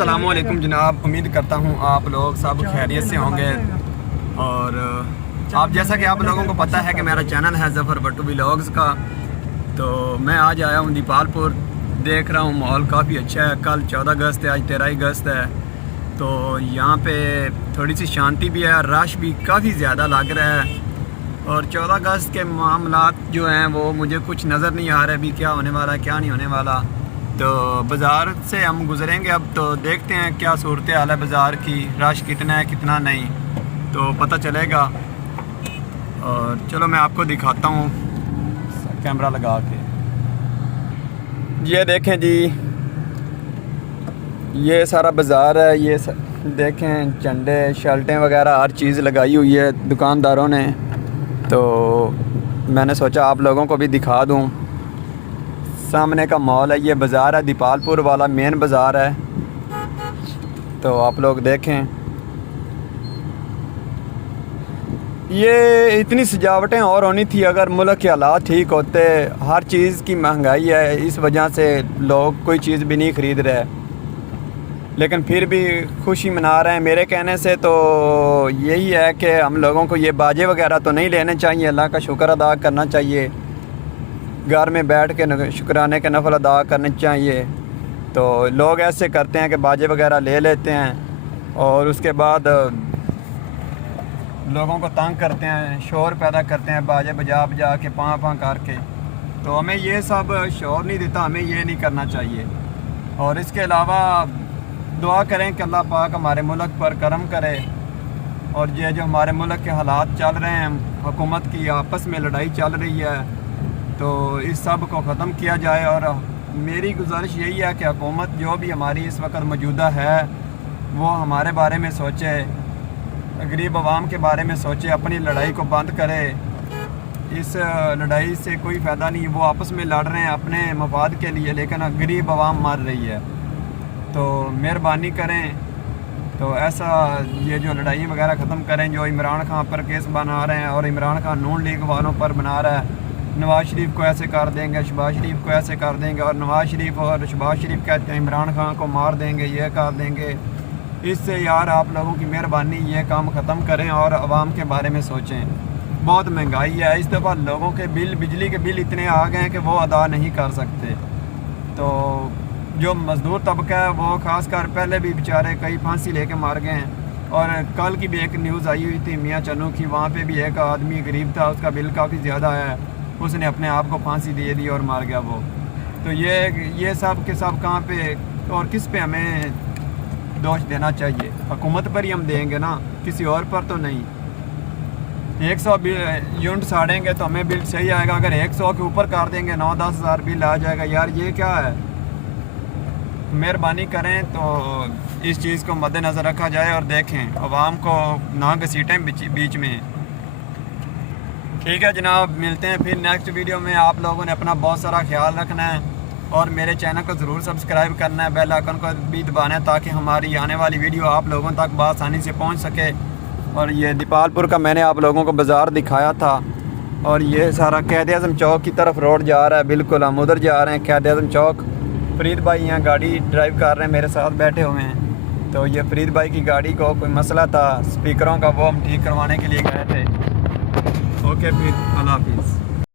अस्सलाम वालेकुम जनाब, उम्मीद करता हूँ आप लोग सब खैरियत से होंगे। और आप जैसा कि आप लोगों को पता है कि मेरा चैनल है ज़फ़र भट्टू व्लॉग्स का, तो मैं आज आया हूँ दीपालपुर। देख रहा हूँ माहौल काफ़ी अच्छा है। कल 14 अगस्त है, आज 13 अगस्त है, तो यहाँ पे थोड़ी सी शांति भी है, रश भी काफ़ी ज़्यादा लग रहा है। और 14 अगस्त के मामलात जो हैं वो मुझे कुछ नज़र नहीं आ रहा अभी क्या होने वाला है क्या नहीं होने वाला। तो बाज़ार से हम गुज़रेंगे अब, तो देखते हैं क्या सूरत हाल है बाज़ार की, रश कितना है कितना नहीं, तो पता चलेगा। और चलो मैं आपको दिखाता हूँ कैमरा लगा के। ये देखें जी, ये सारा बाज़ार है। ये देखें झंडे शर्टें वगैरह हर चीज़ लगाई हुई है दुकानदारों ने, तो मैंने सोचा आप लोगों को भी दिखा दूँ। सामने का मॉल है, ये बाज़ार है, दीपालपुर वाला मेन बाज़ार है, तो आप लोग देखें। ये इतनी सजावटें और होनी थी अगर मुल्क के हालात ठीक होते। हर चीज़ की महंगाई है, इस वजह से लोग कोई चीज़ भी नहीं ख़रीद रहे, लेकिन फिर भी खुशी मना रहे हैं। मेरे कहने से तो यही है कि हम लोगों को ये बाजे वगैरह तो नहीं लेने चाहिए, अल्लाह का शुक्र अदा करना चाहिए, घर में बैठ के शुक्राने के नफल अदा करने चाहिए। तो लोग ऐसे करते हैं कि बाजे वगैरह ले लेते हैं और उसके बाद लोगों को तंग करते हैं, शोर पैदा करते हैं बाजे बजा बजा के पाँ पाँ करके। तो हमें ये सब शोर नहीं देता, हमें ये नहीं करना चाहिए। और इसके अलावा दुआ करें कि अल्लाह पाक हमारे मुल्क पर करम करे, और ये जो हमारे मुल्क के हालात चल रहे हैं, हुकूमत की आपस में लड़ाई चल रही है, तो इस सब को ख़त्म किया जाए। और मेरी गुजारिश यही है कि हुकूमत जो भी हमारी इस वक्त मौजूदा है वो हमारे बारे में सोचे, गरीब आवाम के बारे में सोचे, अपनी लड़ाई को बंद करे। इस लड़ाई से कोई फ़ायदा नहीं, वो आपस में लड़ रहे हैं अपने मफाद के लिए, लेकिन गरीब आवाम मर रही है। तो मेहरबानी करें, तो ऐसा ये जो लड़ाई वगैरह ख़त्म करें। जो इमरान खान पर केस बना रहे हैं और इमरान खान नून लीग वालों पर बना रहा है, नवाज़ शरीफ को ऐसे कर देंगे, शहबाज शरीफ को ऐसे कर देंगे, और नवाज़ शरीफ और शहबाज शरीफ कहते हैं इमरान खान को मार देंगे, ये कर देंगे। इससे यार आप लोगों की मेहरबानी ये काम ख़त्म करें और आवाम के बारे में सोचें। बहुत महंगाई है, इस दफ़ा लोगों के बिल, बिजली के बिल इतने आ गए हैं कि वो अदा नहीं कर सकते। तो जो मज़दूर तबका है वो ख़ासकर पहले भी बेचारे कई फांसी लेके मार गए हैं। और कल की भी एक न्यूज़ आई हुई थी मियाँ चन्नू की, वहाँ पे भी एक आदमी गरीब था, उसका बिल काफ़ी ज़्यादा है, उसने अपने आप को फांसी दे दी और मार गया वो। तो ये सब के सब कहाँ पे और किस पे हमें दोष देना चाहिए? हुकूमत पर ही हम देंगे ना, किसी और पर तो नहीं। 100 यूनिट साड़ेंगे तो हमें बिल सही आएगा, अगर 100 के ऊपर कर देंगे 9-10 हज़ार बिल आ जाएगा। यार ये क्या है? मेहरबानी करें तो इस चीज़ को मद्देनज़र रखा जाए और देखें, आवाम को ना घसीटें बीच में। ठीक है जनाब, मिलते हैं फिर नेक्स्ट वीडियो में। आप लोगों ने अपना बहुत सारा ख्याल रखना है और मेरे चैनल को ज़रूर सब्सक्राइब करना है, बेल आइकन को भी दबाना है, ताकि हमारी आने वाली वीडियो आप लोगों तक बआसानी से पहुंच सके। और ये दीपालपुर का मैंने आप लोगों को बाज़ार दिखाया था, और ये सारा क़ायद-ए-आज़म चौक की तरफ रोड जा रहा है, बिल्कुल हम उधर जा रहे हैं क़ायद-ए-आज़म चौक। फरीद भाई यहाँ गाड़ी ड्राइव कर रहे हैं, मेरे साथ बैठे हुए हैं। तो ये फरीद भाई की गाड़ी को कोई मसला था स्पीकरों का, वो हम ठीक करवाने के लिए गए थे। ओके फिर अल्लाह हाफिज़।